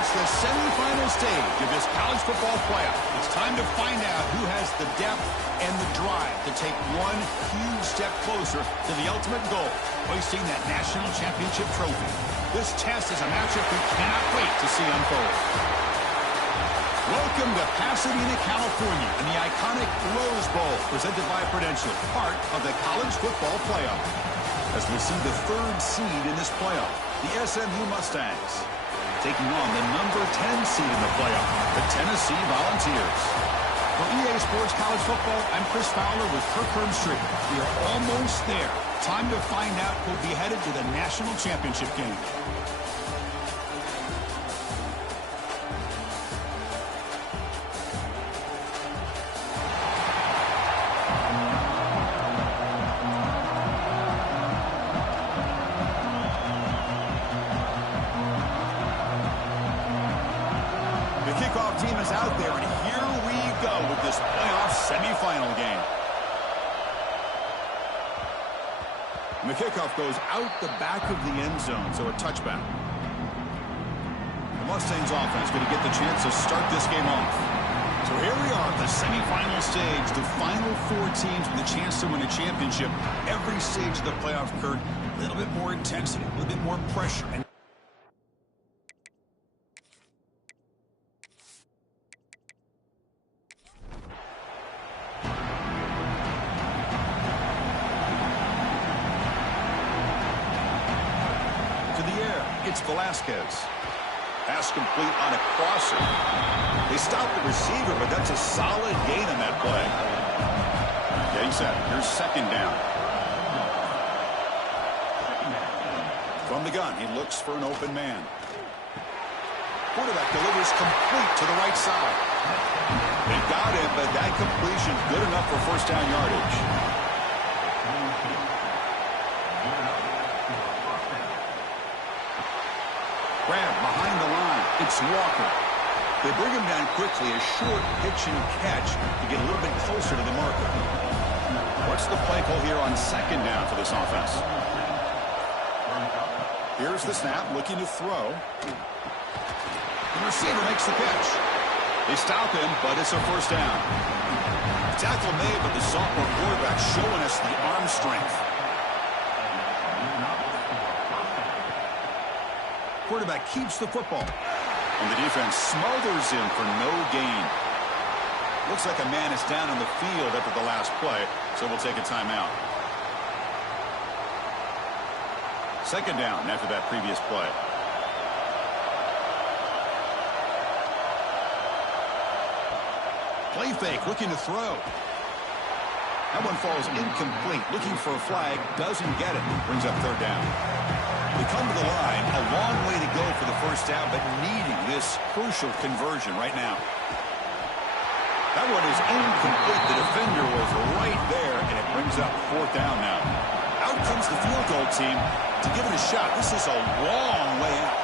reached the semifinal stage of this college football playoff. It's time to find out who has the depth and the drive to take one huge step closer to the ultimate goal, hoisting that national championship trophy. This test is a matchup we cannot wait to see unfold. Welcome to Pasadena, California, and the iconic Rose Bowl, presented by Prudential, part of the college football playoff. As we see the third seed in this playoff, the SMU Mustangs, taking on the number 10 seed in the playoff, the Tennessee Volunteers. For EA Sports College Football, I'm Chris Fowler with Kirk Herbstreit. We are almost there. Time to find out who'll be headed to the national championship game. Team is out there, and here we go with this playoff semifinal game. And the kickoff goes out the back of the end zone, so a touchback. The Mustangs offense going to get the chance to start this game off. So here we are at the semifinal stage, the final four teams with a chance to win a championship. Every stage of the playoff, Kurt, a little bit more intensity, a little bit more pressure. And it's Velasquez. Pass complete on a crosser. They stopped the receiver, but that's a solid gain on that play. Getting set. Here's second down. From the gun, he looks for an open man. Quarterback delivers complete to the right side. They got it, but that completion good enough for first down yardage. Grab behind the line. It's Walker. They bring him down quickly. A short pitch and catch to get a little bit closer to the marker. What's the play call here on second down for this offense? Here's the snap, looking to throw. The receiver makes the catch. They stop him, but it's a first down. Tackle made, but the sophomore quarterback showing us the arm strength. Quarterback keeps the football. And the defense smothers him for no gain. Looks like a man is down on the field after the last play, so we'll take a timeout. Second down after that previous play. Play fake, looking to throw. That one falls incomplete. Looking for a flag, doesn't get it. Brings up third down. They come to the line, a long way to go for the first down, but needing this crucial conversion right now. That one is incomplete. The defender was right there, and it brings up fourth down now. Out comes the field goal team to give it a shot. This is a long way out.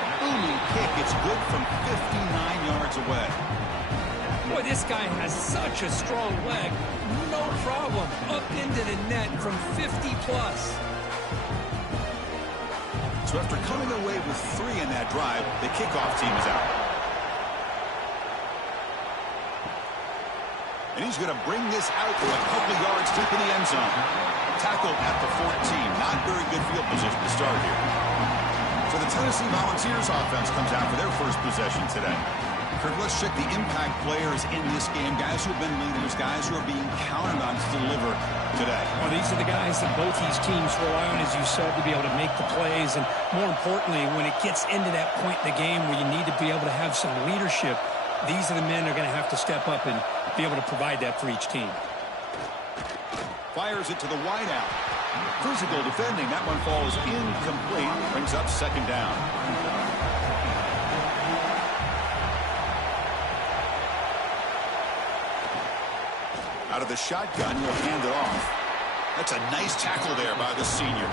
A booming kick. It's good from 59 yards away. Boy, this guy has such a strong leg. No problem. Up into the net from 50-plus. So after coming away with 3 in that drive, the kickoff team is out. And he's going to bring this out to a couple yards deep in the end zone. Tackled at the 14. Not very good field position to start here. So the Tennessee Volunteers offense comes out for their first possession today. Kurt, let's check the impact players in this game. Guys who have been leaders, guys who are being counted on to deliver today. Well, these are the guys that both these teams rely on, as you said, to be able to make the plays. And more importantly, when it gets into that point in the game where you need to be able to have some leadership, these are the men that are going to have to step up and be able to provide that for each team. Fires it to the wideout. Physical defending. That one falls incomplete. Brings up second down. Out of the shotgun, he'll hand it off. That's a nice tackle there by the senior.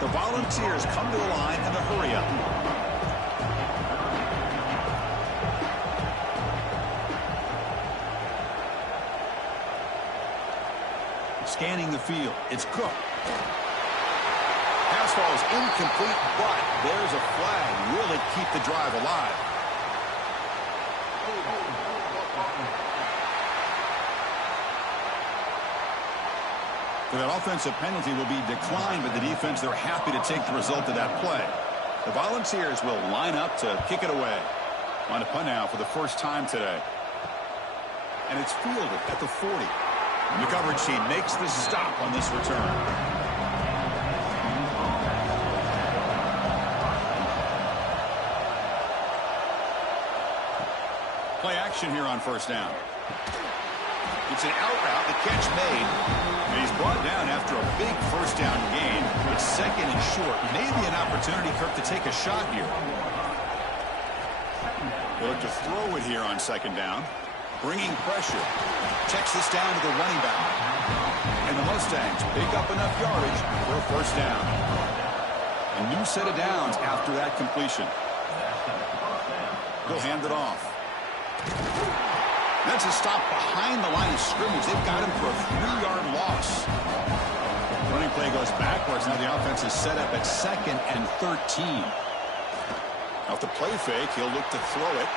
The Volunteers come to the line in a hurry-up. Scanning the field. It's Cook. Pass Fastball is incomplete, but there's a flag. Will it keep the drive alive? That offensive penalty will be declined by the defense. They're happy to take the result of that play. The Volunteers will line up to kick it away. On a punt now for the first time today. And it's fielded at the 40. And the coverage team makes the stop on this return. Play action here on first down. It's an out route, the catch made, and he's brought down after a big first down gain. It's second and short. Maybe an opportunity, Kirk, to take a shot here. They'll look to throw it here on second down. Bringing pressure. Checks this down to the running back. And the Mustangs pick up enough yardage for a first down. A new set of downs after that completion. They'll hand it off. That's a stop behind the line of scrimmage. They've got him for a 3-yard loss. Running play goes backwards. Now the offense is set up at 2nd and 13. Off the play fake, he'll look to throw it.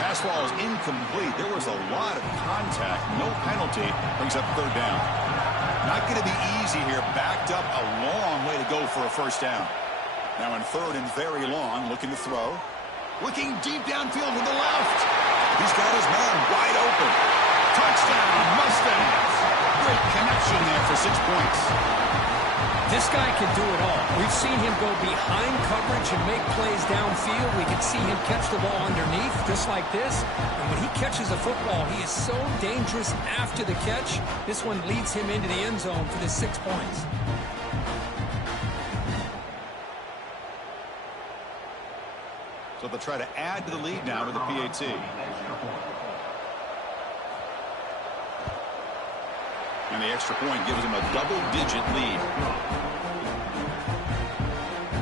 Pass ball is incomplete. There was a lot of contact. No penalty. Brings up third down. Not going to be easy here. Backed up a long way to go for a first down. Now in third and very long, looking to throw. Looking deep downfield with the left. He's got his man wide open. Touchdown, Mustangs. Great connection there for 6 points. This guy can do it all. We've seen him go behind coverage and make plays downfield. We can see him catch the ball underneath, just like this. And when he catches a football, he is so dangerous after the catch. This one leads him into the end zone for the 6 points. So they'll try to add to the lead now with a PAT. And the extra point gives them a double-digit lead.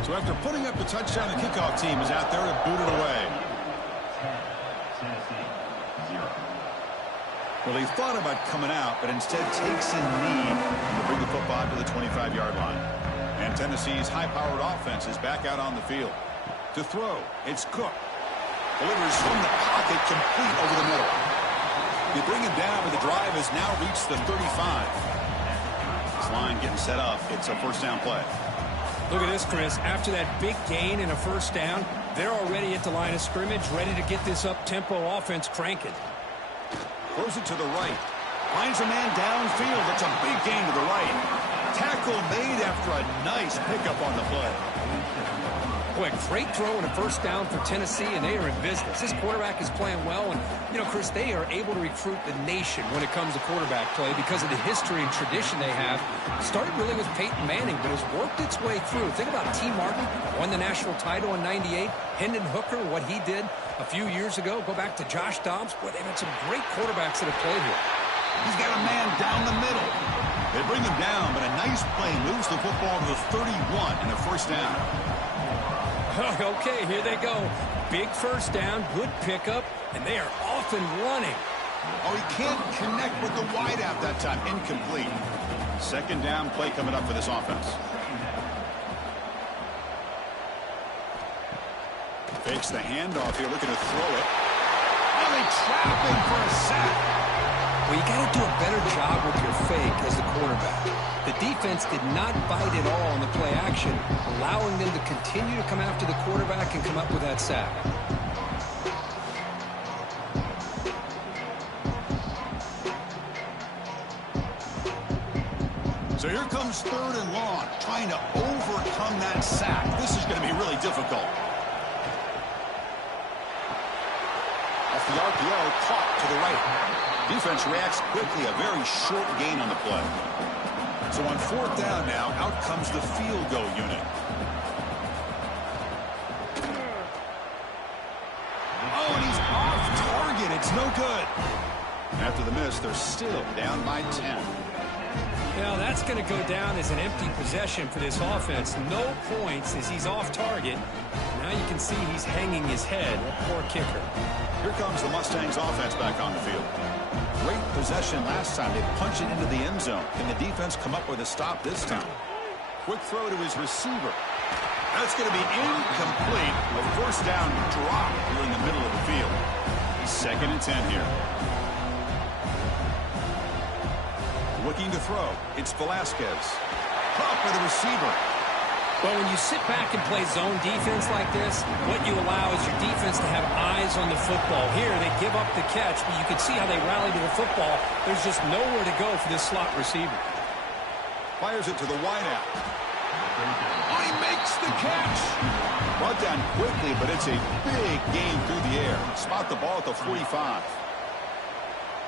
So after putting up the touchdown, the kickoff team is out there to boot it away. Well, he thought about coming out, but instead takes a knee to bring the football to the 25-yard line. And Tennessee's high-powered offense is back out on the field. To throw, it's Cook. Delivers from the pocket, complete over the middle. They bring him down, but the drive has now reached the 35. This line getting set up. It's a first down play. Look at this, Chris. After that big gain and a first down, they're already at the line of scrimmage, ready to get this up-tempo offense cranking. Throws it to the right. Finds a man downfield. It's a big gain to the right. Tackle made after a nice pickup on the play. Boy, great throw and a first down for Tennessee, and they are in business. This quarterback is playing well, and, you know, Chris, they are able to recruit the nation when it comes to quarterback play because of the history and tradition they have. Started really with Peyton Manning, but has worked its way through. Think about T. Martin, won the national title in '98. Hendon Hooker, what he did a few years ago. Go back to Josh Dobbs. Boy, they've had some great quarterbacks that have played here. He's got a man down the middle. They bring him down, but a nice play moves the football to the 31 and a first down. Okay, here they go. Big first down, good pickup, and they are off and running. Oh, he can't connect with the wideout that time. Incomplete. Second down play coming up for this offense. Fakes the handoff here, looking to throw it. Oh, they trap him for a sack. Well, you got to do a better job with your fake as the quarterback. The defense did not bite at all on the play action, allowing them to continue to come after the quarterback and come up with that sack. So here comes third and long, trying to overcome that sack. This is going to be really difficult. Off the RPO, caught to the right. Defense reacts quickly, a very short gain on the play. So on fourth down now, out comes the field goal unit. Oh, and he's off target. It's no good. After the miss, they're still down by 10. Well, that's going to go down as an empty possession for this offense. No points as he's off target. Now you can see he's hanging his head. Poor kicker. Here comes the Mustangs offense back on the field. Great possession last time. They punch it into the end zone. Can the defense come up with a stop this time? Quick throw to his receiver. That's going to be incomplete. A first down drop here in the middle of the field. 2nd and 10 here. Looking to throw. It's Velasquez. Caught by the receiver. Well, when you sit back and play zone defense like this, what you allow is your defense to have eyes on the football. Here, they give up the catch, but you can see how they rally to the football. There's just nowhere to go for this slot receiver. Fires it to the wideout. Oh, he makes the catch. Brought down quickly, but it's a big gain through the air. Spot the ball at the 45.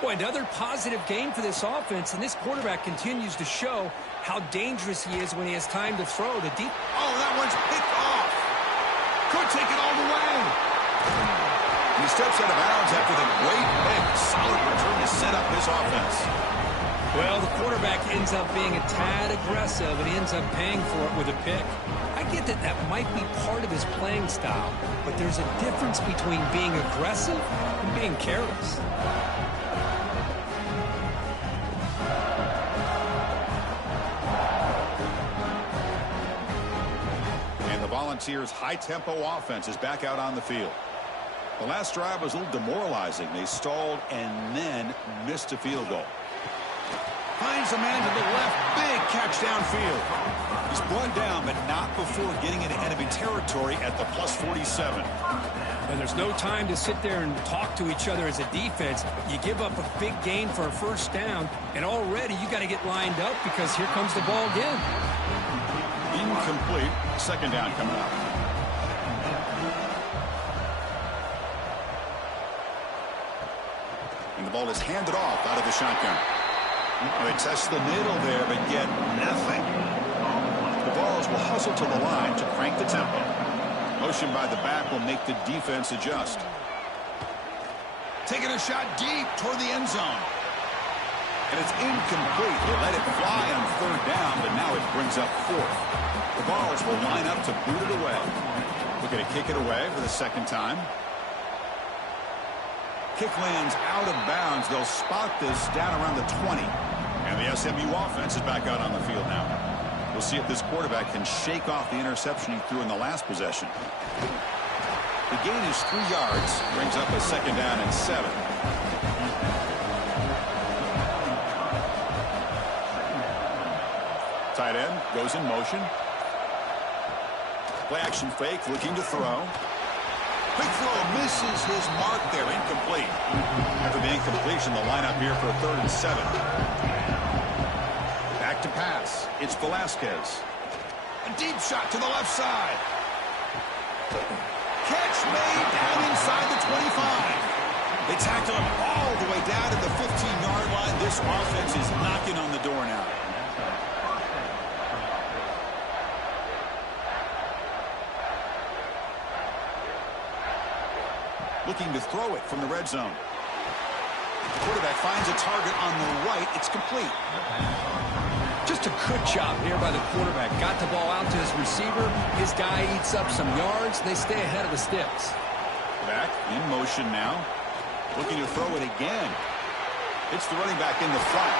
Boy, another positive game for this offense, and this quarterback continues to show how dangerous he is when he has time to throw. The deep. Oh, that one's picked off. Could take it all the way. He steps out of bounds after the great pick. Solid return to set up his offense. Well, the quarterback ends up being a tad aggressive, and he ends up paying for it with a pick. I get that that might be part of his playing style, but there's a difference between being aggressive and being careless. Volunteers' high-tempo offense is back out on the field. The last drive was a little demoralizing. They stalled and then missed a field goal. Finds a man to the left. Big catch downfield. He's brought down, but not before getting into enemy territory at the plus 47. And there's no time to sit there and talk to each other as a defense. You give up a big gain for a first down, and already you got to get lined up because here comes the ball again. Incomplete. 2nd down coming up. And the ball is handed off out of the shotgun. They test the middle there, but get nothing. The Vols will hustle to the line to crank the tempo. Motion by the back will make the defense adjust. Taking a shot deep toward the end zone. And it's incomplete. They let it fly on 3rd down, but now it brings up 4th. The Vols will line up to boot it away. Looking to kick it away for the 2nd time. Kick lands out of bounds. They'll spot this down around the 20. And the SMU offense is back out on the field now. We'll see if this quarterback can shake off the interception he threw in the last possession. The gain is 3 yards. Brings up a 2nd down and 7. Tight end goes in motion. Play action fake, looking to throw. Quick throw, misses his mark there, incomplete. After the incompletion, the lineup here for a 3rd and 7. Back to pass. It's Velasquez. A deep shot to the left side. Catch made down inside the 25. They tackle him all the way down to the 15-yard line. This offense is knocking on the door now. Looking to throw it from the red zone. The quarterback finds a target on the right. It's complete. Just a good job here by the quarterback. Got the ball out to his receiver. His guy eats up some yards. They stay ahead of the sticks. Back in motion now. Looking to throw it again. It's the running back in the front.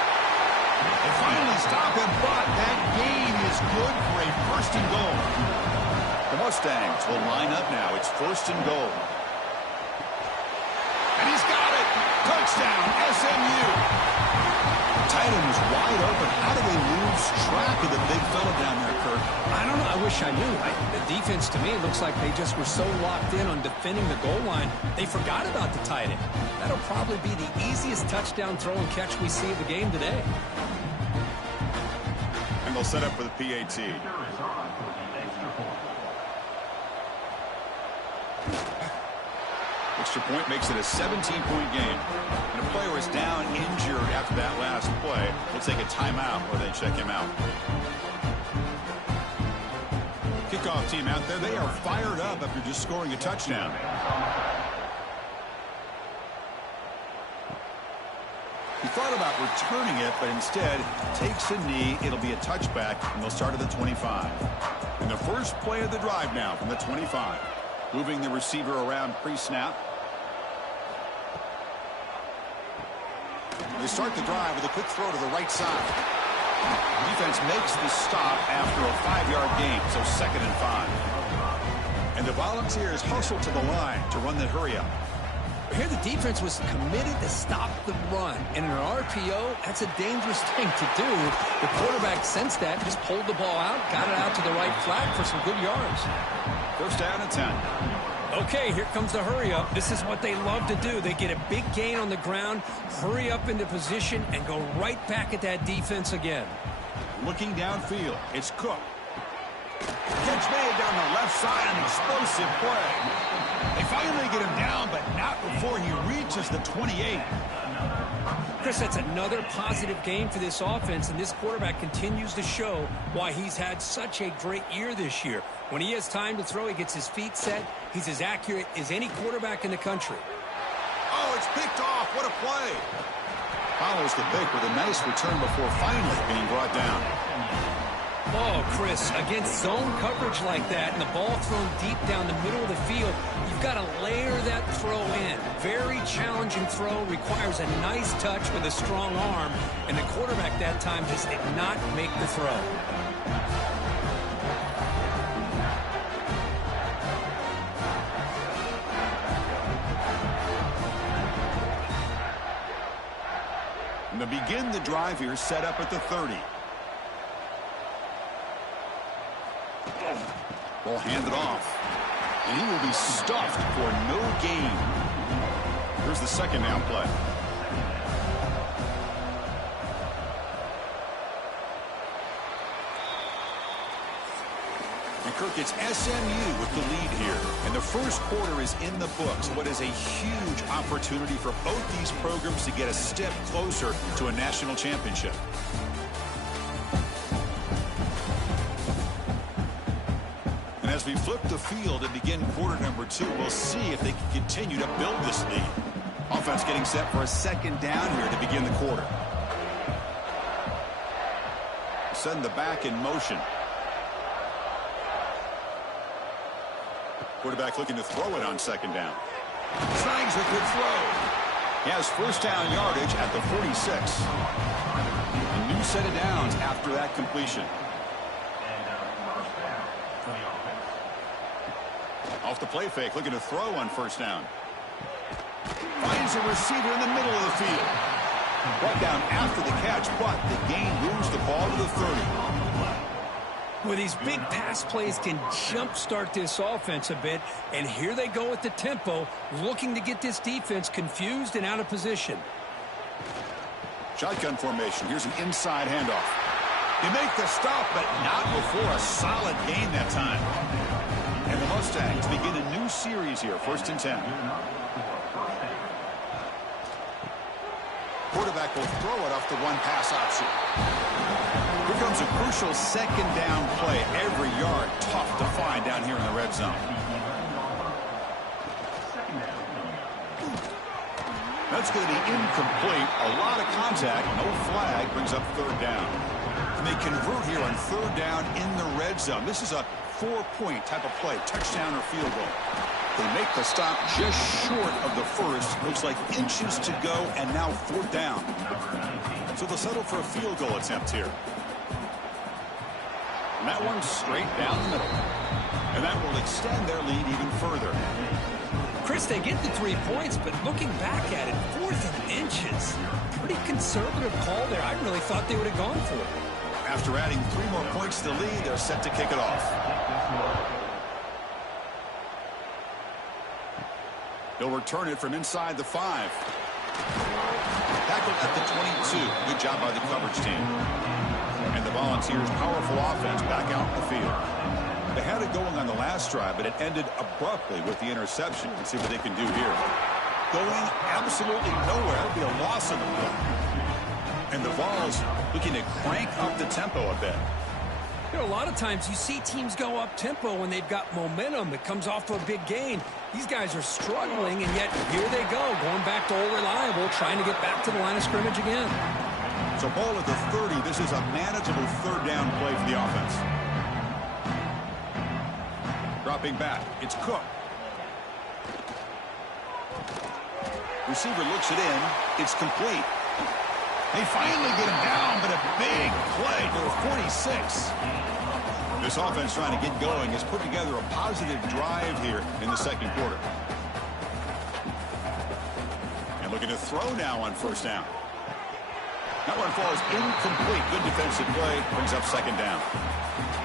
They finally stop him, but that gain is good for a 1st and goal. The Mustangs will line up now. It's 1st and goal. And he's got it. Touchdown, SMU. Tight end was wide open. How do they lose track of the big fella down there, Kirk? I don't know. I wish I knew. The defense, to me, looks like they just were so locked in on defending the goal line, they forgot about the tight end. That'll probably be the easiest touchdown throw and catch we see of the game today. And they'll set up for the PAT. Extra point makes it a 17-point game. And a player is down injured after that last play. They'll take a timeout or they check him out. Kickoff team out there. They are fired up after just scoring a touchdown. He thought about returning it, but instead takes a knee. It'll be a touchback, and they'll start at the 25. And the first play of the drive now from the 25. Moving the receiver around pre-snap. They start the drive with a quick throw to the right side. Defense makes the stop after a 5-yard gain, so 2nd and 5. And the Volunteers hustle to the line to run the hurry-up. Here the defense was committed to stop the run. And in an RPO, that's a dangerous thing to do. The quarterback sensed that, just pulled the ball out, got it out to the right flat for some good yards. 1st down and 10. Okay, here comes the hurry-up. This is what they love to do. They get a big gain on the ground, hurry up into position, and go right back at that defense again. Looking downfield, it's Cook. Catch made down the left side, an explosive play. They finally get him down, but not before he reaches the 28. Chris, that's another positive game for this offense, and this quarterback continues to show why he's had such a great year this year. When he has time to throw, he gets his feet set. He's as accurate as any quarterback in the country. Oh, it's picked off. What a play. Follows the pick with a nice return before finally being brought down. Oh, Chris, against zone coverage like that and the ball thrown deep down the middle of the field, you've got to layer that throw in. Very challenging throw, requires a nice touch with a strong arm, and the quarterback that time just did not make the throw. And to begin the drive here, set up at the 30. Ball handed off. And he will be stuffed for no gain. Here's the 2nd down play. And Kirk, it's SMU with the lead here. And the first quarter is in the books. What is a huge opportunity for both these programs to get a step closer to a national championship. And as we flip the field and begin quarter number 2, we'll see if they can continue to build this lead. Offense getting set for a 2nd down here to begin the quarter. Send the back in motion. Quarterback looking to throw it on 2nd down. Snags a good throw. He has 1st down yardage at the 46. A new set of downs after that completion. Off the play fake, looking to throw on 1st down. Finds a receiver in the middle of the field. Brought down after the catch, but the gain moves the ball to the 30. Well, these big pass plays can jumpstart this offense a bit, and here they go at the tempo, looking to get this defense confused and out of position. Shotgun formation. Here's an inside handoff. They make the stop, but not before a solid gain that time. And the Mustangs begin a new series here, 1st and 10. Quarterback will throw it off the one pass option. Here comes a crucial 2nd down play. Every yard tough to find down here in the red zone. That's going to be incomplete. A lot of contact. No flag. Brings up 3rd down. And they convert here on 3rd down in the red zone. This is a 4-point type of play. Touchdown or field goal. They make the stop just short of the 1st. Looks like inches to go, and now 4th down. So they'll settle for a field goal attempt here. And that one's straight down the middle. And that will extend their lead even further. Chris, they get the 3 points, but looking back at it, 4th and inches. Pretty conservative call there. I really thought they would have gone for it. After adding 3 more points to the lead, they're set to kick it off. They'll return it from inside the 5. Tackled at the 22. Good job by the coverage team. And the Volunteers' powerful offense back out in the field. They had it going on the last drive, but it ended abruptly with the interception. Let's see what they can do here. Going absolutely nowhere. It'll be a loss in the play. And the Vols looking to crank up the tempo a bit. You know, a lot of times you see teams go up tempo when they've got momentum. It comes off to a big gain. These guys are struggling, and yet here they go, going back to old reliable, trying to get back to the line of scrimmage again. So ball at the 30. This is a manageable 3rd down play for the offense. Dropping back, it's Cook. Receiver looks it in. It's complete. They finally get him down, but a big play to the 46. This offense trying to get going has put together a positive drive here in the second quarter. And looking to throw now on first down. That one falls incomplete. Good defensive play. Brings up second down.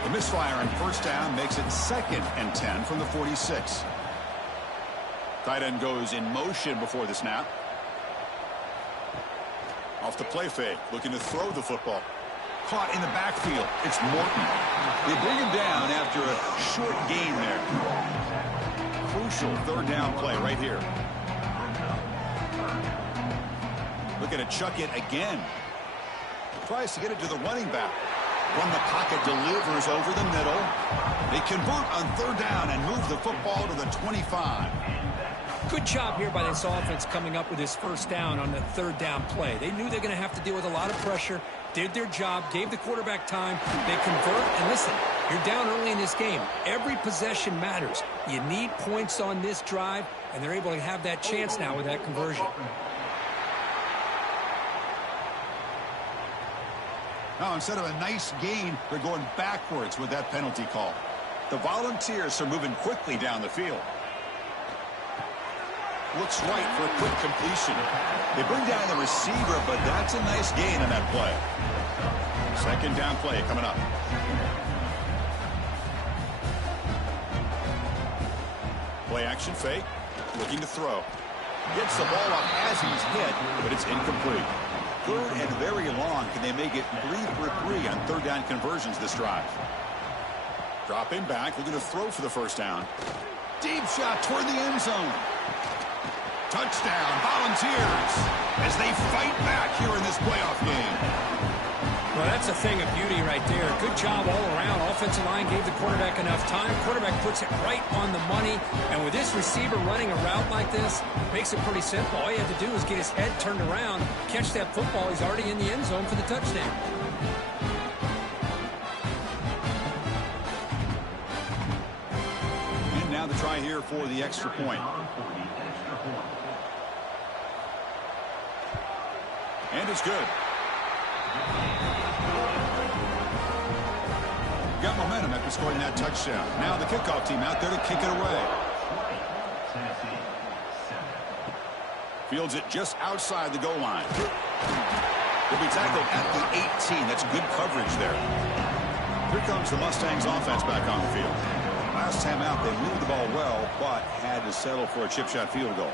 The misfire on first down makes it 2nd and 10 from the 46. Tight end goes in motion before the snap. Off the play fake. Looking to throw the football. Caught in the backfield. It's Morton. They bring him down after a short gain there. Crucial third down play right here. Looking to chuck it again. Tries to get it to the running back. From the pocket, delivers over the middle. They convert on third down and move the football to the 25. Good job here by this offense coming up with this first down on the third down play. They knew they're going to have to deal with a lot of pressure, did their job, gave the quarterback time. They convert, and listen, you're down early in this game. Every possession matters. You need points on this drive, and they're able to have that chance now with that conversion. Now, instead of a nice gain, they're going backwards with that penalty call. The Volunteers are moving quickly down the field. Looks right for a quick completion. They bring down the receiver, but that's a nice gain on that play. Second down play coming up. Play action fake. Looking to throw. Gets the ball up as he's hit, but it's incomplete. Third and very long. Can they make it 3 for 3 on third down conversions this drive? Dropping back, looking to throw for the first down. Deep shot toward the end zone. Touchdown, Volunteers, as they fight back here in this playoff game. Well, that's a thing of beauty right there. Good job all around. Offensive line gave the quarterback enough time. Quarterback puts it right on the money. And with this receiver running a route like this, makes it pretty simple. All you have to do is get his head turned around, catch that football. He's already in the end zone for the touchdown. And now the try here for the extra point. And it's good. Got momentum after scoring that touchdown. Now the kickoff team out there to kick it away. Fields it just outside the goal line. He'll be tackled at the 18. That's good coverage there. Here comes the Mustangs offense back on the field. Last time out, they moved the ball well, but had to settle for a chip shot field goal.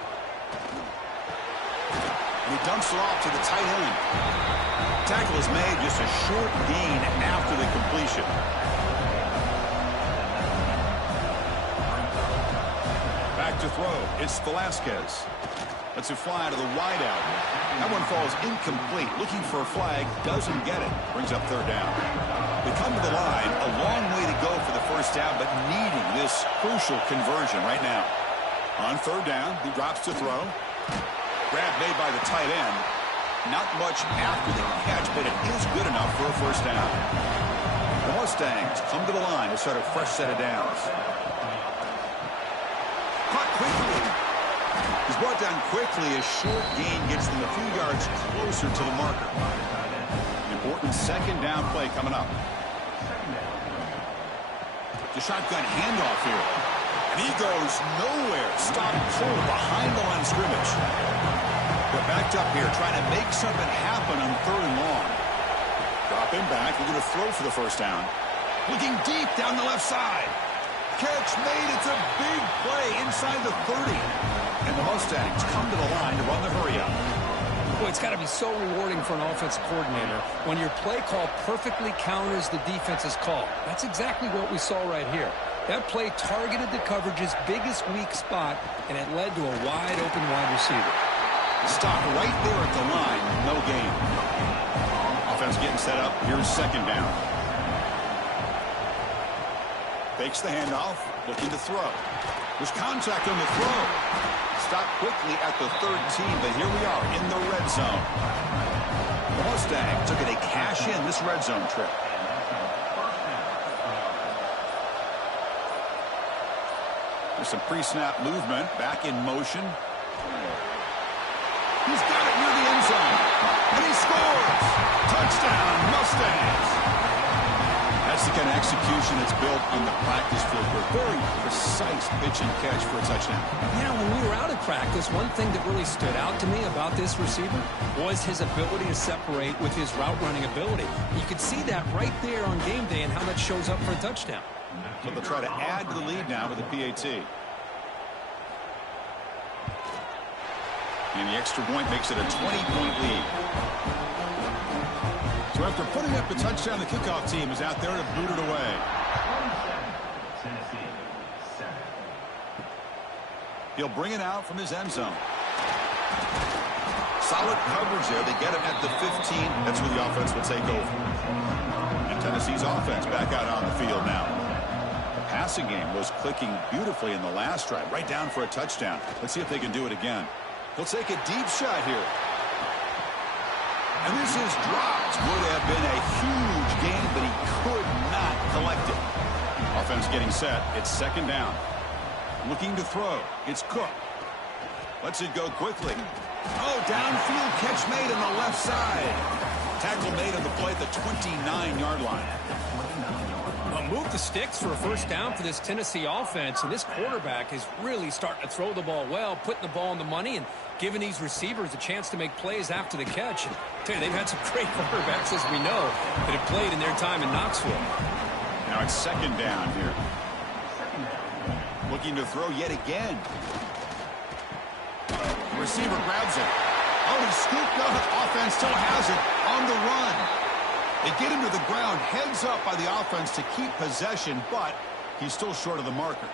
And he dumps it off to the tight end. Tackle is made, just a short gain after the completion. Back to throw. It's Velasquez. Lets it fly to the wideout. That one falls incomplete. Looking for a flag. Doesn't get it. Brings up third down. They come to the line. A long way to go for the first down, but needing this crucial conversion right now. On third down, he drops to throw. Grab made by the tight end. Not much after the catch, but it is good enough for a first down. The Mustangs come to the line to start a fresh set of downs. Caught quickly. He's brought down quickly. A short gain gets them a few yards closer to the marker. Important second down play coming up. The shotgun handoff here. And he goes nowhere. Stopped cold behind the line of scrimmage. They're backed up here, trying to make something happen on third and long. Dropping back, looking to throw for the first down. Looking deep down the left side. Catch made. It's a big play inside the 30. And the Mustangs come to the line to run the hurry-up. Boy, it's got to be so rewarding for an offensive coordinator when your play call perfectly counters the defense's call. That's exactly what we saw right here. That play targeted the coverage's biggest weak spot, and it led to a wide-open wide receiver. Stop right there at the line. No gain. Offense getting set up. Here's second down. Fakes the handoff. Looking to throw. There's contact on the throw. Stopped quickly at the 13, but here we are in the red zone. The Mustangs took it a cash in this red zone trip. There's some pre-snap movement. Back in motion. He's got it near the end zone. And he scores! the kind of execution that's built on the practice field. Very precise pitch and catch for a touchdown. Yeah, when we were out at practice, one thing that really stood out to me about this receiver was his ability to separate with his route running ability. You could see that right there on game day and how that shows up for a touchdown. So they'll try to add to the lead now with a PAT. And the extra point makes it a 20-point lead. So after putting up a touchdown, the kickoff team is out there to boot it away. He'll bring it out from his end zone. Solid coverage there. They get him at the 15. That's where the offense will take over. And Tennessee's offense back out on the field now. The passing game was clicking beautifully in the last drive, right down for a touchdown. Let's see if they can do it again. He'll take a deep shot here. And this is dropped. Would have been a huge gain, but he could not collect it. Offense getting set. It's second down. Looking to throw. It's Cook. Lets it go quickly. Oh, downfield catch made on the left side. Tackle made on the play at the 29-yard line. Well, move the sticks for a first down for this Tennessee offense, and this quarterback is really starting to throw the ball well, putting the ball on the money, and giving these receivers a chance to make plays after the catch. And I tell you, they've had some great quarterbacks, as we know, that have played in their time in Knoxville. Now it's second down here. Looking to throw yet again. The receiver grabs it. Oh, he scooped up. Offense still has it on the run. They get him to the ground, heads up by the offense to keep possession, but he's still short of the marker.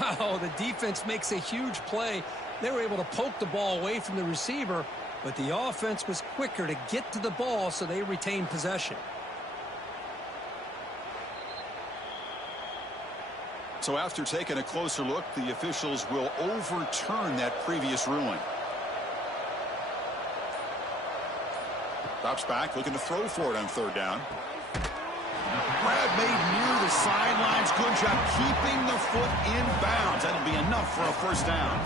Wow, the defense makes a huge play. They were able to poke the ball away from the receiver, but the offense was quicker to get to the ball, so they retained possession. So after taking a closer look, the officials will overturn that previous ruling. Drops back, looking to throw for it on third down. Grab made near the sidelines. Good job keeping the foot in bounds. That'll be enough for a first down.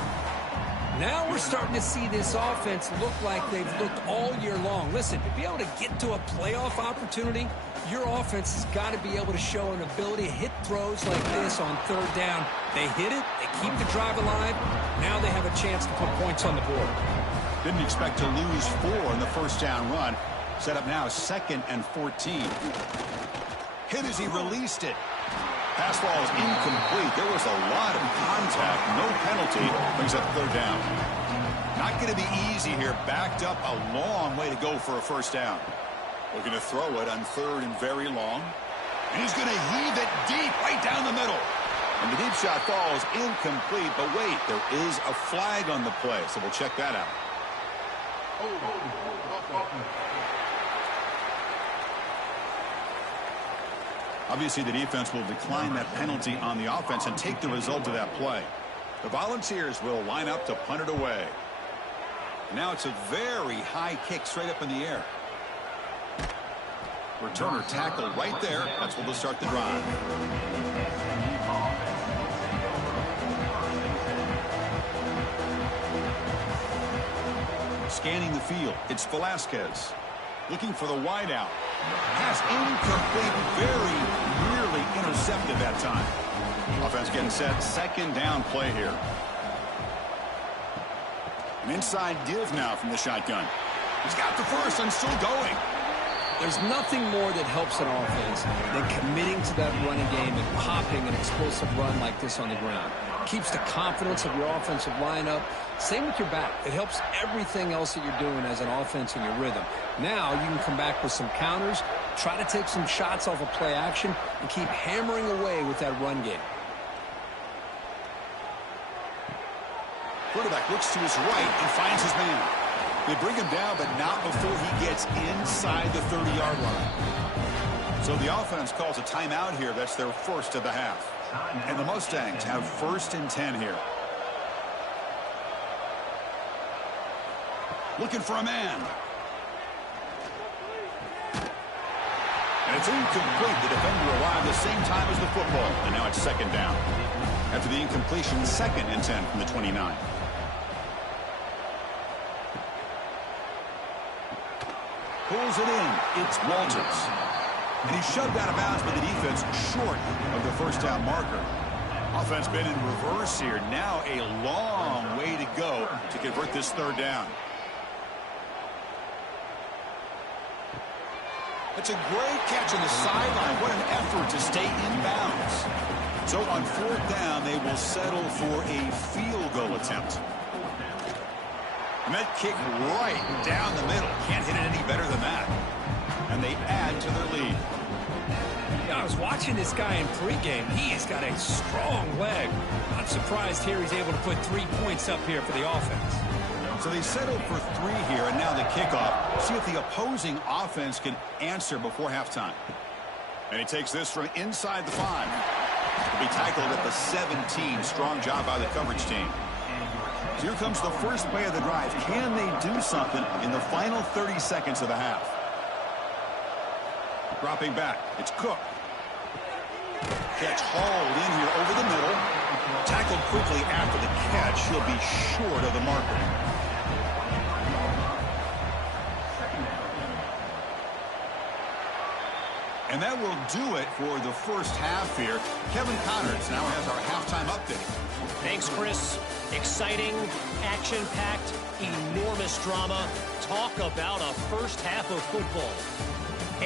Now we're starting to see this offense look like they've looked all year long. Listen, to be able to get to a playoff opportunity, your offense has got to be able to show an ability to hit throws like this on third down. They hit it, they keep the drive alive. Now they have a chance to put points on the board. Didn't expect to lose 4 in the first down run. Set up now 2nd and 14. Hit as he released it. Pass ball is incomplete. There was a lot of contact. No penalty. Brings up third down. Not going to be easy here. Backed up a long way to go for a first down. Looking to throw it on third and very long. And he's going to heave it deep right down the middle. And the deep shot falls incomplete. But wait, there is a flag on the play. So we'll check that out. Obviously, the defense will decline that penalty on the offense and take the result of that play. The Volunteers will line up to punt it away. And now it's a very high kick straight up in the air. Returner tackled right there. That's where they'll start the drive. Scanning the field, it's Velasquez. Looking for the wideout. Pass incomplete, very nearly intercepted that time. Offense getting set, second down play here. An inside give now from the shotgun. He's got the first and still going. There's nothing more that helps an offense than committing to that running game and popping an explosive run like this on the ground. Keeps the confidence of your offensive lineup. Same with your back. It helps everything else that you're doing as an offense in your rhythm. Now you can come back with some counters, try to take some shots off of play action, and keep hammering away with that run game. Quarterback looks to his right and finds his man. They bring him down, but not before he gets inside the 30-yard line. So the offense calls a timeout here. That's their first of the half. And the Mustangs have 1st and 10 here. Looking for a man. And it's incomplete. The defender arrived the same time as the football. And now it's second down. After the incompletion, 2nd and 10 from the 29. Pulls it in. It's Walters. And he's shoved out of bounds by the defense short of the first down marker. Offense been in reverse here. Now a long way to go to convert this third down. It's a great catch on the sideline. What an effort to stay in bounds. So on fourth down, they will settle for a field goal attempt. And that kick right down the middle. Can't hit it any better than that. And they add to their lead. Yeah, I was watching this guy in pregame. He's got a strong leg. Not surprised here he's able to put 3 points up here for the offense. So they settled for 3 here, and now the kickoff. See if the opposing offense can answer before halftime. And he takes this from inside the 5. He'll be tackled at the 17. Strong job by the coverage team. So here comes the first play of the drive. Can they do something in the final 30 seconds of the half? Dropping back. It's Cook. Catch hauled in here over the middle. Tackled quickly after the catch. He'll be short of the marker. And that will do it for the first half here. Kevin Connors now has our halftime update. Thanks, Chris. Exciting, action-packed, enormous drama. Talk about a first half of football.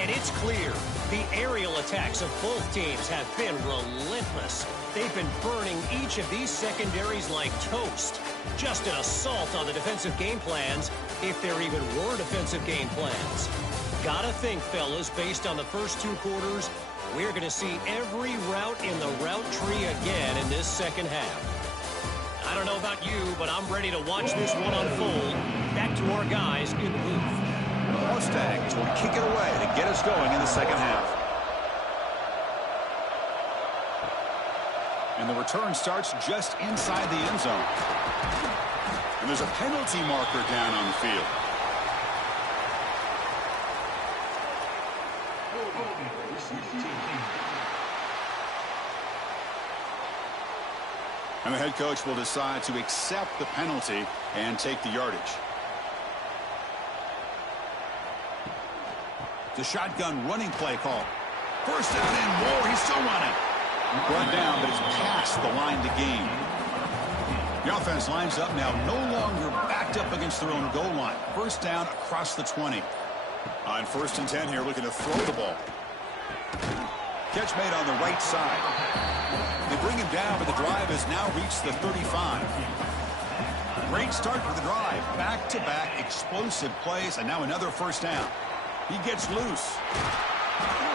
And it's clear the aerial attacks of both teams have been relentless. They've been burning each of these secondaries like toast. Just an assault on the defensive game plans, if there even were defensive game plans. Gotta think, fellas, based on the first 2 quarters, we're going to see every route in the route tree again in this second half. I don't know about you, but I'm ready to watch this one unfold. Back to our guys in the booth. The Mustangs will kick it away to get us going in the second half. And the return starts just inside the end zone. And there's a penalty marker down on the field. And the head coach will decide to accept the penalty and take the yardage. The shotgun running play call. First down and more. He's still running. Brought down, but it's past the line to gain. The offense lines up now, no longer backed up against their own goal line. First down across the 20. On 1st and 10 here, looking to throw the ball. Catch made on the right side. They bring him down, but the drive has now reached the 35. Great start for the drive. Back-to-back explosive plays, and now another first down. He gets loose.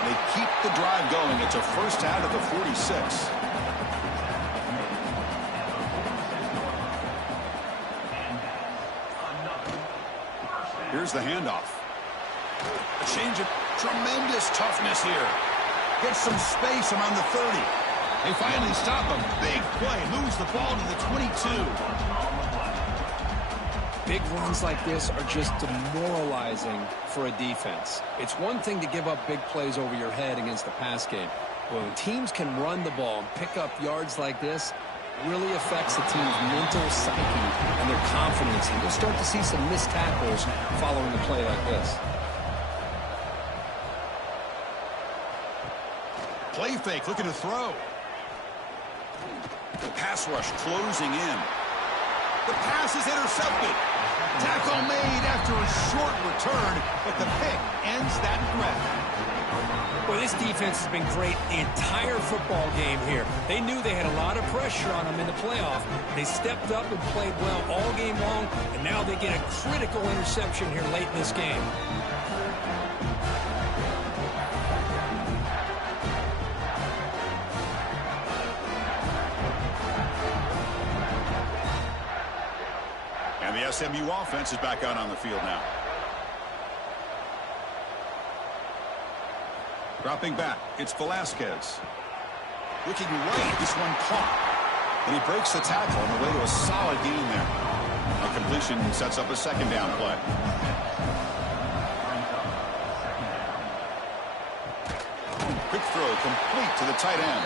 They keep the drive going. It's a first down at the 46. Here's the handoff. A change of tremendous toughness here. Gets some space around the 30. They finally stop him. Big play. Moves the ball to the 22. Big runs like this are just demoralizing for a defense. It's one thing to give up big plays over your head against the pass game. But when teams can run the ball and pick up yards like this, it really affects the team's mental psyche and their confidence. And you'll start to see some missed tackles following a play like this. Play fake, looking to throw. The pass rush closing in. The pass is intercepted. Tackle made after a short return, but the pick ends that threat. Well, this defense has been great the entire football game here. They knew they had a lot of pressure on them in the playoff. They stepped up and played well all game long, and now they get a critical interception here late in this game. And the SMU offense is back out on the field now. Dropping back, it's Velasquez. Looking right, this one caught. And he breaks the tackle on the way to a solid gain there. A completion sets up a second down play. Quick throw complete to the tight end.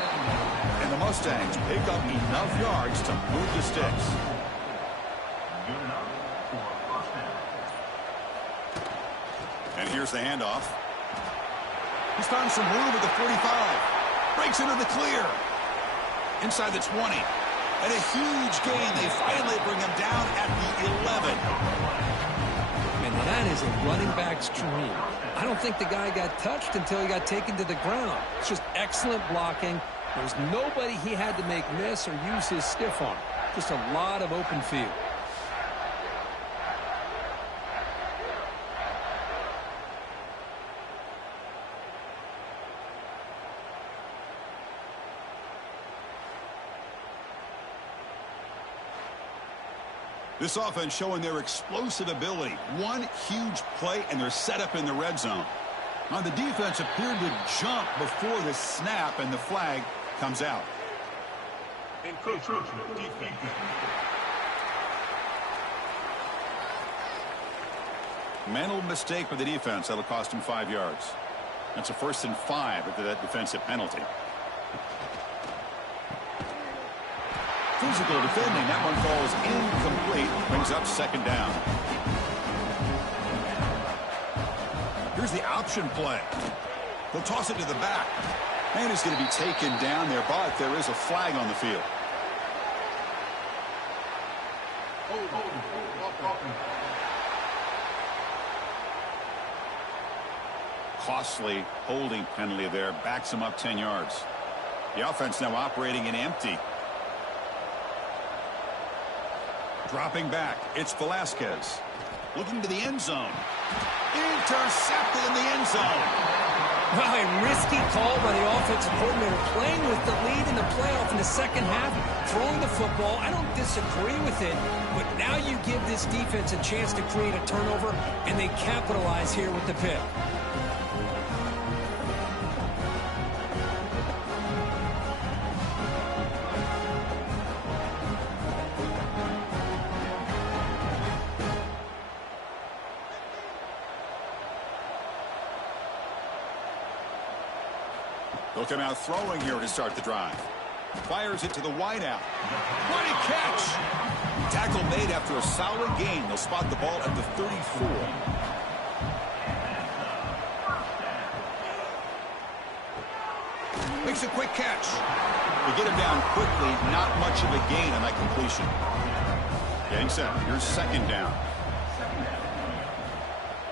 And the Mustangs pick up enough yards to move the sticks. And here's the handoff. He's found some room at the 45. Breaks into the clear. Inside the 20. And a huge gain. They finally bring him down at the 11. And that is a running back's dream. I don't think the guy got touched until he got taken to the ground. It's just excellent blocking. There's nobody he had to make miss or use his stiff arm. Just a lot of open field. This offense showing their explosive ability. One huge play, and they're set up in the red zone. Now, the defense appeared to jump before the snap, and the flag comes out. Mental mistake by the defense. That'll cost him 5 yards. That's a 1st and 5 after that defensive penalty. Physical defending. That one falls incomplete. Brings up 2nd down. Here's the option play. He'll toss it to the back. And he's going to be taken down there, but there is a flag on the field. Costly holding penalty there. Backs him up 10 yards. The offense now operating in empty. Dropping back, it's Velasquez. Looking to the end zone. Intercepted in the end zone. Well, a risky call by the offensive coordinator, playing with the lead in the playoff in the second half, throwing the football. I don't disagree with it, but now you give this defense a chance to create a turnover, and they capitalize here with the pick. They'll come out throwing here to start the drive. Fires it to the wideout. What a catch! Tackle made after a solid gain. They'll spot the ball at the 34. Makes a quick catch. They get him down quickly. Not much of a gain on that completion. Getting set. Here's 2nd down.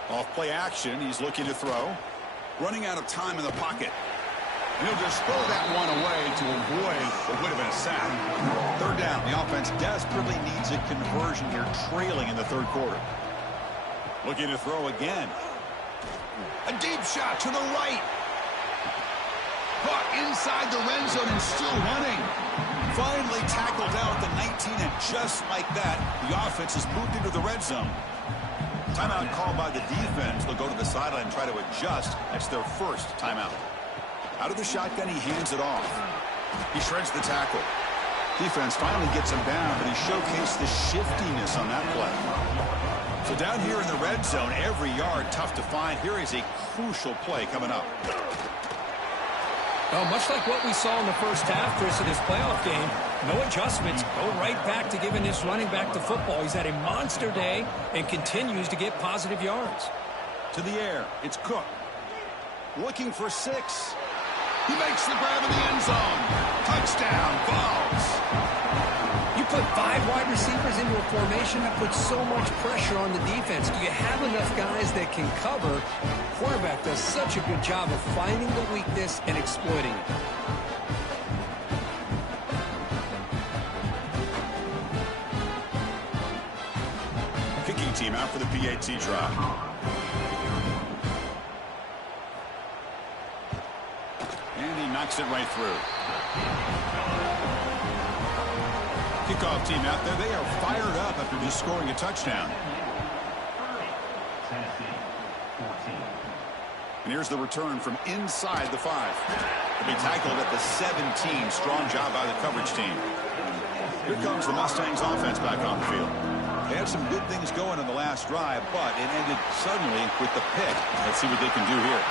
Off play action. He's looking to throw. Running out of time in the pocket. And he'll just throw that one away to avoid what would have been a sack. 3rd down. The offense desperately needs a conversion here, trailing in the 3rd quarter. Looking to throw again. A deep shot to the right. Caught inside the red zone and still running. Finally tackled out the 19, and just like that, the offense has moved into the red zone. Timeout called by the defense. They'll go to the sideline and try to adjust. That's their 1st timeout. Out of the shotgun, he hands it off. He shreds the tackle. Defense finally gets him down, but he showcased the shiftiness on that play. So down here in the red zone, every yard tough to find. Here is a crucial play coming up. Well, much like what we saw in the first half, Chris, of this playoff game, no adjustments. Go right back to giving this running back the football. He's had a monster day and continues to get positive yards. To the air, it's Cook. Looking for 6. He makes the grab in the end zone. Touchdown, Vols. You put 5 wide receivers into a formation that puts so much pressure on the defense. Do you have enough guys that can cover? Quarterback does such a good job of finding the weakness and exploiting it. Kicking team out for the PAT try. Knocks it right through. Kickoff team out there. They are fired up after just scoring a touchdown. And here's the return from inside the 5. They'll be tackled at the 17. Strong job by the coverage team. Here comes the Mustangs offense back on the field. They had some good things going in the last drive, but it ended suddenly with the pick. Let's see what they can do here.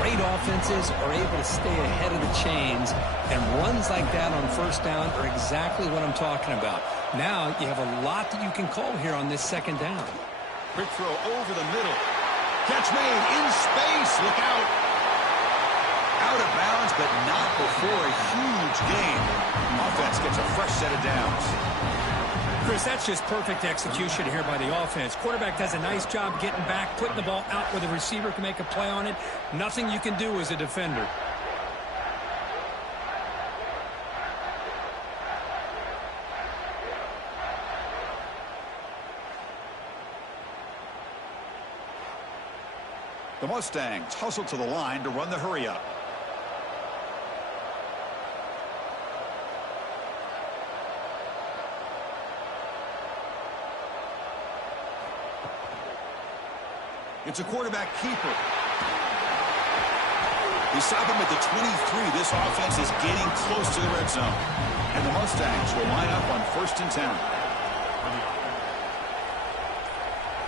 Great offenses are able to stay ahead of the chains, and runs like that on 1st down are exactly what I'm talking about. Now you have a lot that you can call here on this 2nd down. Quick throw over the middle. Catch made in space. Look out. Out of bounds, but not before a huge gain. Offense gets a fresh set of downs. Chris, that's just perfect execution here by the offense. Quarterback does a nice job getting back, putting the ball out where the receiver can make a play on it. Nothing you can do as a defender. The Mustangs hustle to the line to run the hurry up. It's a quarterback keeper. They stop him at the 23. This offense is getting close to the red zone. And the Mustangs will line up on 1st and 10.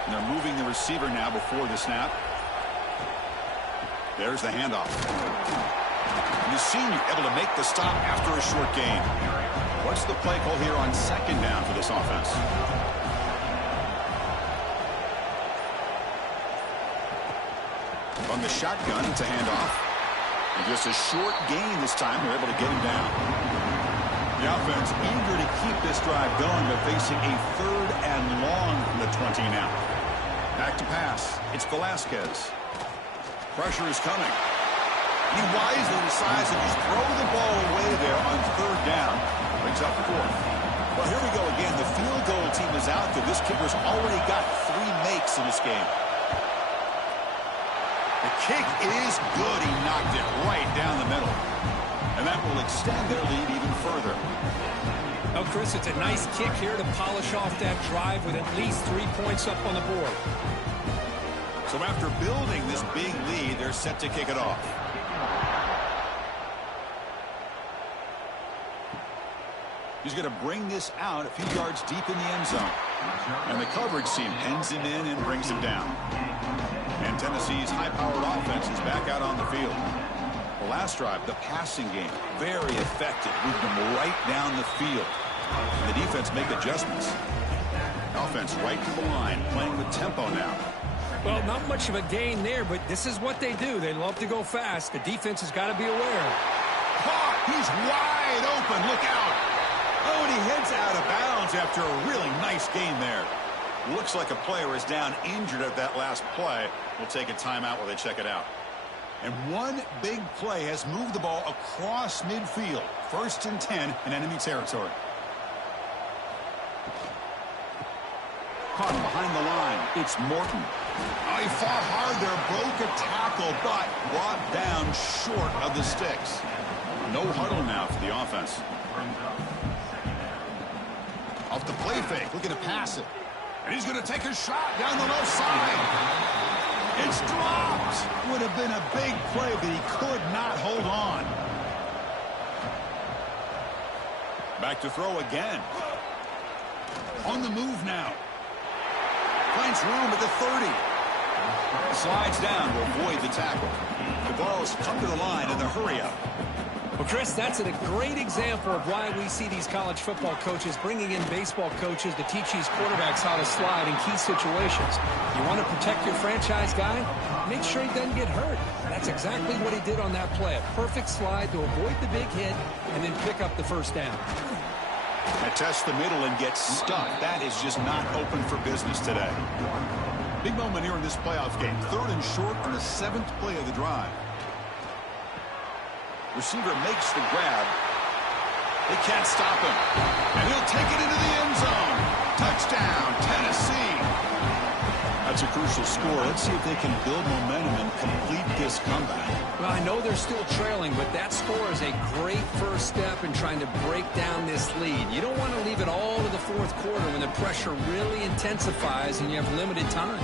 And they're moving the receiver now before the snap. There's the handoff. And the senior able to make the stop after a short gain. What's the play call here on 2nd down for this offense? From the shotgun, it's a handoff. And just a short gain this time. They're able to get him down. The offense eager to keep this drive going, but facing a 3rd and long from the 20 now. Back to pass. It's Velasquez. Pressure is coming. He wisely decides to just throw the ball away there on 3rd down. Brings up 4th. Well, here we go again. The field goal team is out there. This kicker's already got 3 makes in this game. The kick is good. He knocked it right down the middle. And that will extend their lead even further. Oh, Chris, it's a nice kick here to polish off that drive with at least 3 points up on the board. So after building this big lead, they're set to kick it off. He's going to bring this out a few yards deep in the end zone. And the coverage team pens him in and brings him down. And Tennessee's high-powered offense is back out on the field. The last drive, the passing game, very effective. Moved them right down the field. And the defense make adjustments. Offense right to the line, playing with tempo now. Well, not much of a gain there, but this is what they do. They love to go fast. The defense has got to be aware. Caught! He's wide open. Look out! Oh, and he heads out of bounds after a really nice gain there. Looks like a player is down injured at that last play. We'll take a timeout while they check it out. And one big play has moved the ball across midfield. 1st and 10 in enemy territory. Caught behind the line. It's Morton. Oh, he fought hard there, broke a tackle, but brought down short of the sticks. No huddle now for the offense. Off the play fake, looking to pass it. And he's going to take a shot down the left side. It's dropped. Would have been a big play, but he could not hold on. Back to throw again. On the move now. Finds room at the 30. Slides down to avoid the tackle. The ball's come to the line in the hurry-up. Well, Chris, that's a great example of why we see these college football coaches bringing in baseball coaches to teach these quarterbacks how to slide in key situations. You want to protect your franchise guy? Make sure he doesn't get hurt. That's exactly what he did on that play. A perfect slide to avoid the big hit and then pick up the 1st down. I test the middle and get stuck. That is just not open for business today. Big moment here in this playoff game. 3rd and short on the 7th play of the drive. Receiver makes the grab. They can't stop him. And he'll take it into the end zone. Touchdown, Tennessee. That's a crucial score. Let's see if they can build momentum and complete this comeback. Well, I know they're still trailing, but that score is a great first step in trying to break down this lead. You don't want to leave it all to the 4th quarter when the pressure really intensifies and you have limited time.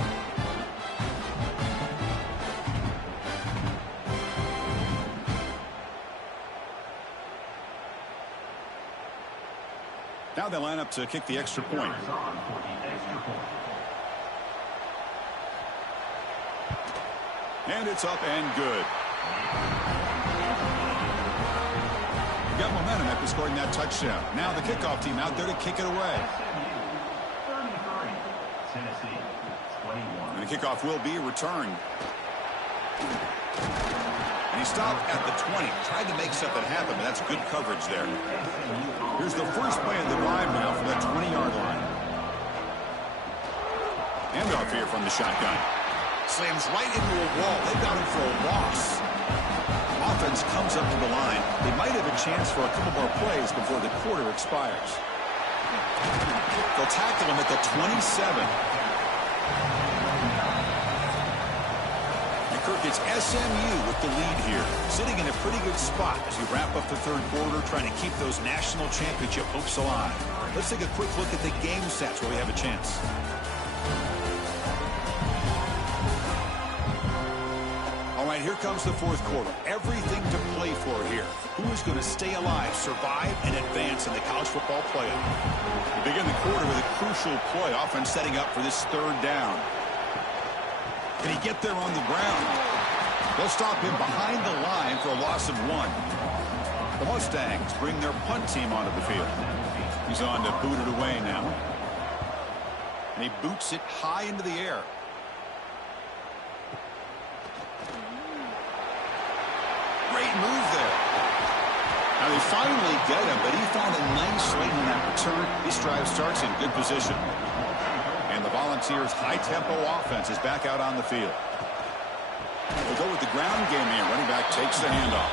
Now they line up to kick the extra point. And it's up and good. Got momentum after scoring that touchdown. Now the kickoff team out there to kick it away. And And the kickoff will be returned. And he stopped at the 20. Tried to make something happen, but that's good coverage there. Here's the first play of the drive now from that 20-yard line. Handoff here from the shotgun. Slams right into a wall. They've got him for a loss. Offense comes up to the line. They might have a chance for a couple more plays before the quarter expires. They'll tackle him at the 27. It's SMU with the lead here, sitting in a pretty good spot as we wrap up the third quarter, trying to keep those national championship hopes alive. Let's take a quick look at the game stats where we have a chance. All right, here comes the fourth quarter. Everything to play for here. Who is going to stay alive, survive, and advance in the college football playoff? We begin the quarter with a crucial play, offense setting up for this third down. Can he get there on the ground? They'll stop him behind the line for a loss of 1. The Mustangs bring their punt team onto the field. He's on to boot it away now. And he boots it high into the air. Great move there. Now they finally get him, but he found a nice lane on that return. This drive starts in good position. And the Volunteers' high-tempo offense is back out on the field. We'll go with the ground game here. Running back takes the handoff.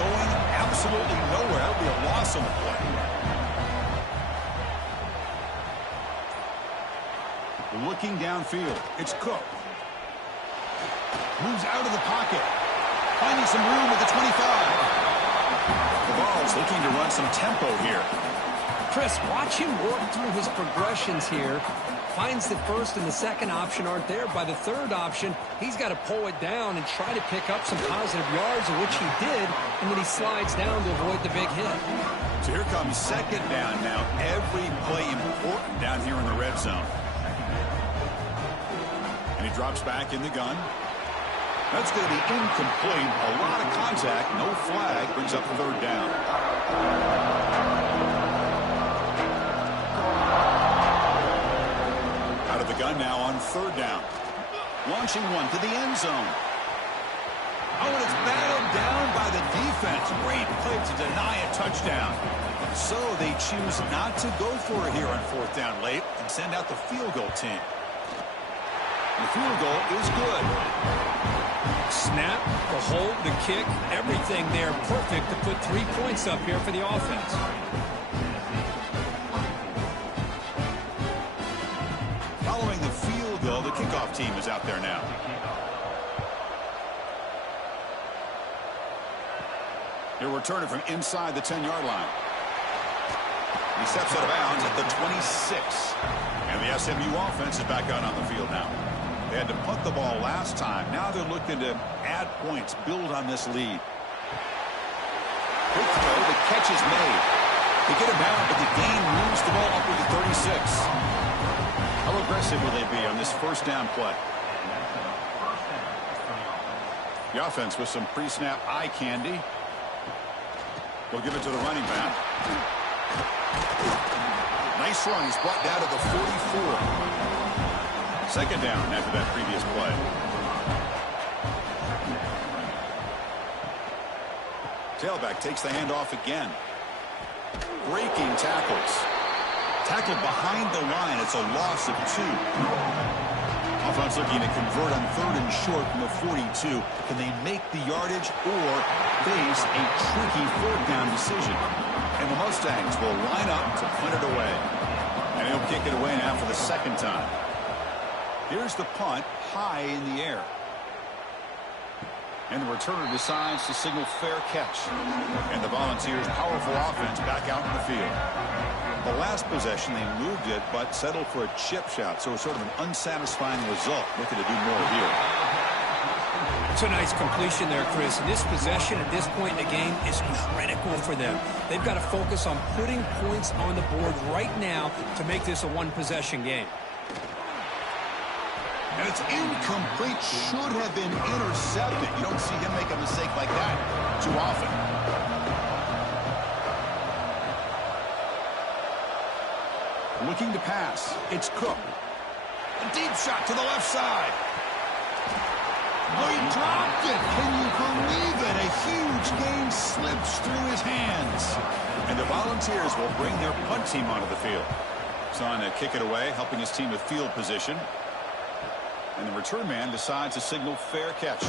Going absolutely nowhere. That'll be a loss on the play. Looking downfield. It's Cook. Moves out of the pocket. Finding some room at the 25. The ball's looking to run some tempo here. Chris, watch him work through his progressions here. Finds the first and the second option aren't there. By the third option, he's got to pull it down and try to pick up some positive yards, of which he did, and then he slides down to avoid the big hit. So here comes second down now. Every play important down here in the red zone. And he drops back in the gun. That's going to be incomplete. A lot of contact. No flag. Brings up third down. The gun now on third down. Launching one to the end zone. Oh, and it's battled down by the defense. Great play to deny a touchdown. So they choose not to go for it here on fourth down late and send out the field goal team. The field goal is good. Snap, the hold, the kick, everything there perfect to put 3 points up here for the offense. Following the field goal, the kickoff team is out there now. He'll return it from inside the 10-yard line. He steps out of bounds at the 26. And the SMU offense is back out on the field now. They had to punt the ball last time. Now they're looking to add points, build on this lead. Quick throw, the catch is made. They get him down, but the gain moves the ball up with the 36. How aggressive will they be on this first down play? The offense with some pre-snap eye candy. We'll give it to the running back. Nice run. He's brought down to the 44. Second down after that previous play. Tailback takes the handoff again. Breaking tackles. Tackled behind the line. It's a loss of 2. Offense looking to convert on third and short from the 42. Can they make the yardage or face a tricky fourth down decision? And the Mustangs will line up to punt it away. And he'll kick it away now for the second time. Here's the punt high in the air. And the returner decides to signal fair catch. And the Volunteers' powerful offense back out in the field. The last possession, they moved it, but settled for a chip shot. So it's sort of an unsatisfying result. Looking to do more here. It's a nice completion there, Chris. And this possession at this point in the game is critical for them. They've got to focus on putting points on the board right now to make this a one-possession game. And it's incomplete. Should have been intercepted. You don't see him make a mistake like that too often. Looking to pass. It's Cook. A deep shot to the left side. Oh, he dropped it. Can you believe it? A huge gain slips through his hands. And the Volunteers will bring their punt team onto the field. He's on to kick it away, helping his team with field position. And the return man decides to signal fair catch.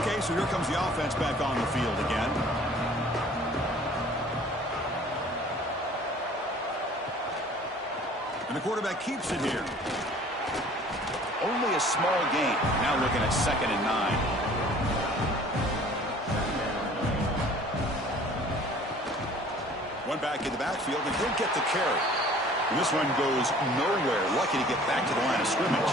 Okay, so here comes the offense back on the field again. And the quarterback keeps it here. Only a small gain. Now looking at 2nd and 9. One back in the backfield and he'll get the carry. And this one goes nowhere. Lucky to get back to the line of scrimmage.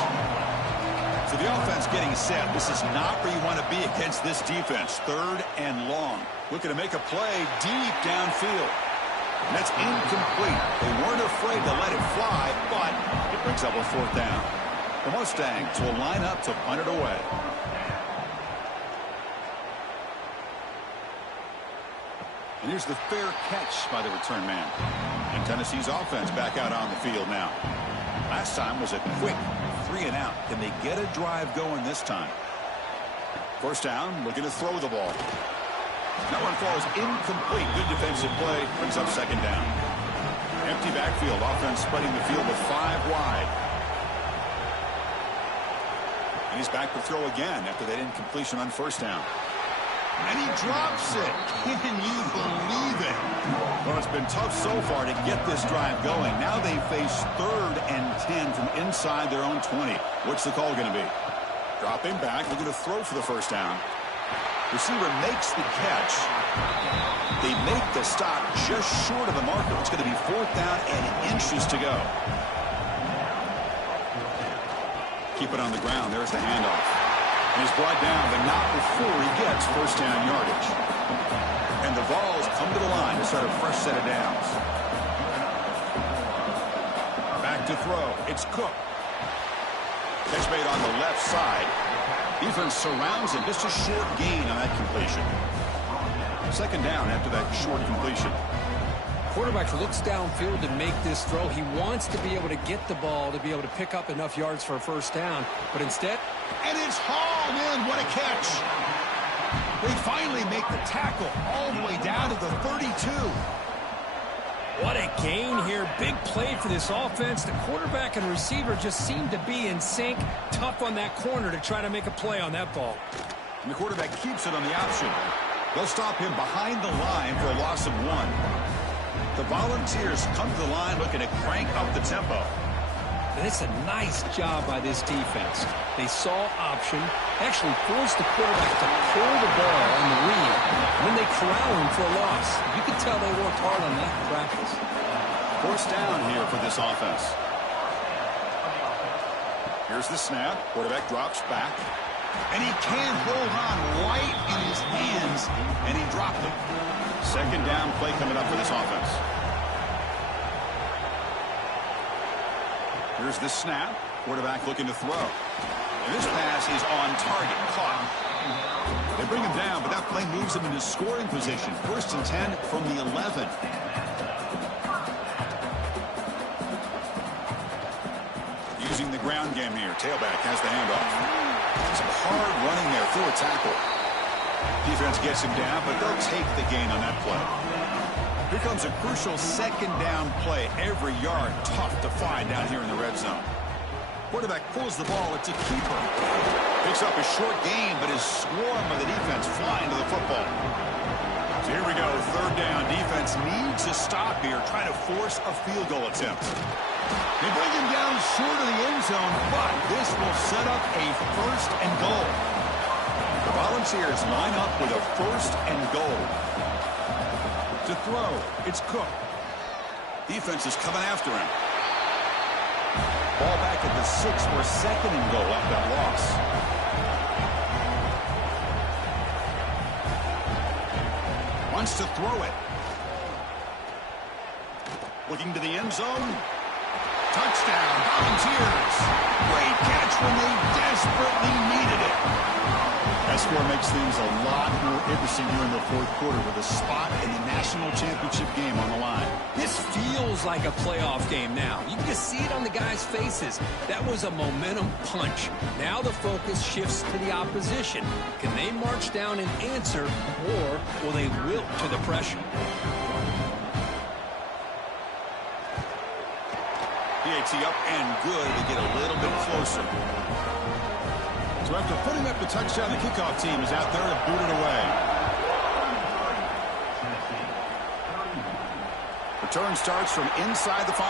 So the offense getting set. This is not where you want to be against this defense. 3rd and long. Looking to make a play deep downfield. And that's incomplete. They weren't afraid to let it fly, but it brings up a 4th down. The Mustangs will line up to punt it away. And here's the fair catch by the return man. And Tennessee's offense back out on the field now. Last time was a quick 3 and out. Can they get a drive going this time? 1st down, looking to throw the ball. That one falls incomplete. Good defensive play. Brings up 2nd down. Empty backfield. Offense spreading the field with 5 wide. And he's back to throw again after that incompletion on 1st down. And he drops it. Can you believe it? Well, it's been tough so far to get this drive going. Now they face 3rd and 10 from inside their own 20. What's the call going to be? Dropping back, looking to throw for the 1st down. Receiver makes the catch. They make the stop just short of the marker. It's going to be 4th down and inches to go. Keep it on the ground. There's the handoff. And he's brought down, but not before he gets 1st down yardage. And the Vols come to the line to start a fresh set of downs. Back to throw. It's Cook. Catch made on the left side. Defense surrounds him. Just a short gain on that completion. 2nd down after that short completion. Quarterback looks downfield to make this throw. He wants to be able to get the ball to be able to pick up enough yards for a 1st down. But instead... And it's hauled in. What a catch. They finally make the tackle all the way down to the 32. What a gain here. Big play for this offense. The quarterback and receiver just seem to be in sync. Tough on that corner to try to make a play on that ball. And the quarterback keeps it on the option. They'll stop him behind the line for a loss of 1. The Volunteers come to the line looking to crank up the tempo. And it's a nice job by this defense. They saw option, actually forced the quarterback to pull the ball on the read, and then they corral him for a loss. You can tell they worked hard on that in practice. 4th down here for this offense. Here's the snap. Quarterback drops back. And he can't hold on right in his hands, and he dropped it. 2nd down play coming up for this offense. Here's the snap. Quarterback looking to throw. And this pass is on target. Caught. They bring him down, but that play moves him into scoring position. 1st and 10 from the 11. Using the ground game here. Tailback has the handoff. Some hard running there through a tackle. Defense gets him down, but they'll take the gain on that play. Here comes a crucial 2nd down play. Every yard tough to find down here in the red zone. Quarterback pulls the ball. It's a keeper. Picks up a short gain, but is swarmed by the defense flying to the football. So here we go. 3rd down. Defense needs a stop here. Try to force a field goal attempt. They bring him down short of the end zone, but this will set up a 1st and goal. The Volunteers line up with a 1st and goal. To throw, it's Cook. Defense is coming after him. Ball back at the 6 for 2nd and goal after that loss. Wants to throw it. Looking to the end zone. Touchdown, Volunteers. Great catch when they desperately needed it. That score score makes things a lot more interesting here in the fourth quarter with a spot in the national championship game on the line. This feels like a playoff game now. You can just see it on the guys' faces. That was a momentum punch. Now the focus shifts to the opposition. Can they march down and answer, or will they wilt to the pressure? PAT up and good to get a little bit closer. So after putting up the touchdown, the kickoff team is out there to boot it away. Return starts from inside the 5.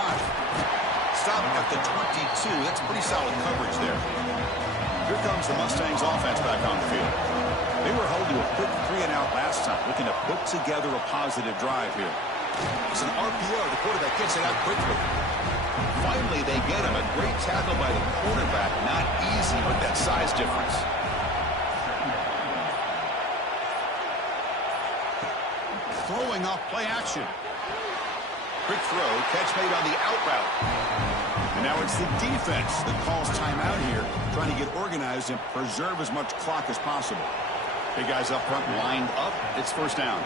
Stop at the 22. That's pretty solid coverage there. Here comes the Mustangs offense back on the field. They were held to a quick 3-and-out last time, looking to put together a positive drive here. It's an RPO. The quarterback gets it out quickly. Finally, they get him. A great tackle by the quarterback. Not easy with that size difference. Throwing off play action. Quick throw. Catch made on the out route. And now it's the defense that calls timeout here, trying to get organized and preserve as much clock as possible. Big guys up front lined up. It's first down.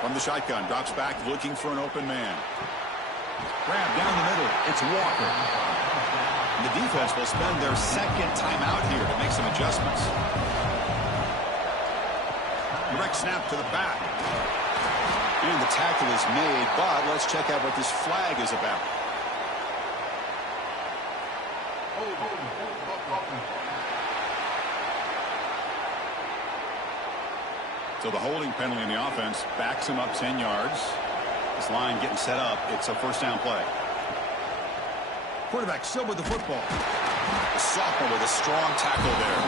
From the shotgun, drops back looking for an open man. Grab down the middle. It's Walker. And the defense will spend their second timeout here to make some adjustments. Direct snap to the back. And the tackle is made, but let's check out what this flag is about. So the holding penalty in the offense backs him up 10 yards. This line getting set up. It's a first down play. Quarterback still with the football. The sophomore with a strong tackle there.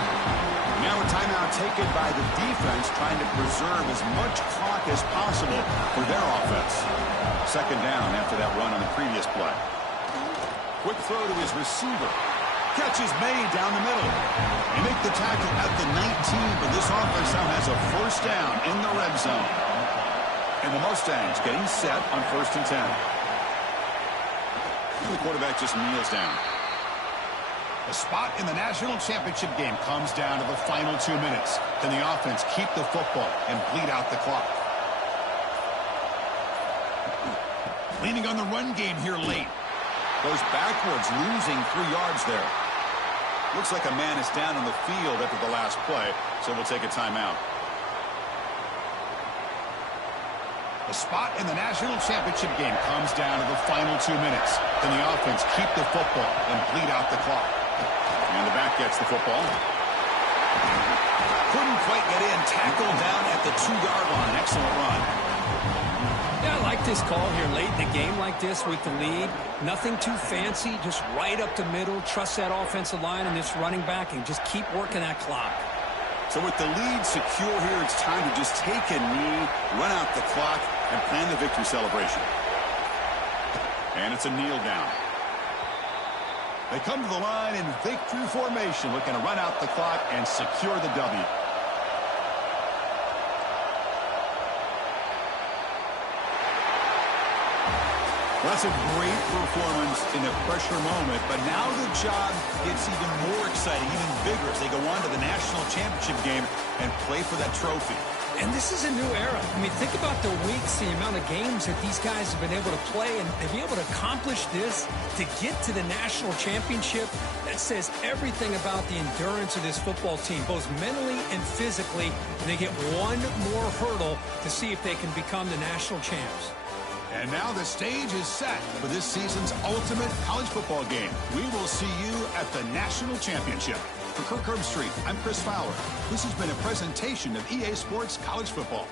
Now a timeout taken by the defense, trying to preserve as much clock as possible for their offense. Second down after that run on the previous play. Quick throw to his receiver. Catch is made down the middle. They make the tackle at the 19, but this offense now has a first down in the red zone. And the Mustangs getting set on 1st and 10. The quarterback just kneels down. The spot in the national championship game comes down to the final 2 minutes. Can the offense keep the football and bleed out the clock? Leaning on the run game here late. Goes backwards, losing 3 yards there. Looks like a man is down on the field after the last play, so we'll take a timeout. The spot in the national championship game comes down to the final 2 minutes. Can the offense keep the football and bleed out the clock? And the back gets the football. Couldn't quite get in. Tackled down at the 2-yard line. Excellent run. Yeah, I like this call here late in the game like this with the lead. Nothing too fancy, just right up the middle. Trust that offensive line and this running back and just keep working that clock. So with the lead secure here, it's time to just take a knee, run out the clock, and plan the victory celebration. And it's a kneel down. They come to the line in victory formation, looking to run out the clock and secure the W. Well, that's a great performance in a pressure moment, but now the job gets even more exciting, even bigger as they go on to the national championship game and play for that trophy. And this is a new era. I mean, think about the weeks, the amount of games that these guys have been able to play, and to be able to accomplish this, to get to the national championship, that says everything about the endurance of this football team, both mentally and physically. And they get one more hurdle to see if they can become the national champs. And now the stage is set for this season's ultimate college football game. We will see you at the national championship. For Kirk Herbstreit, I'm Chris Fowler. This has been a presentation of EA Sports College Football.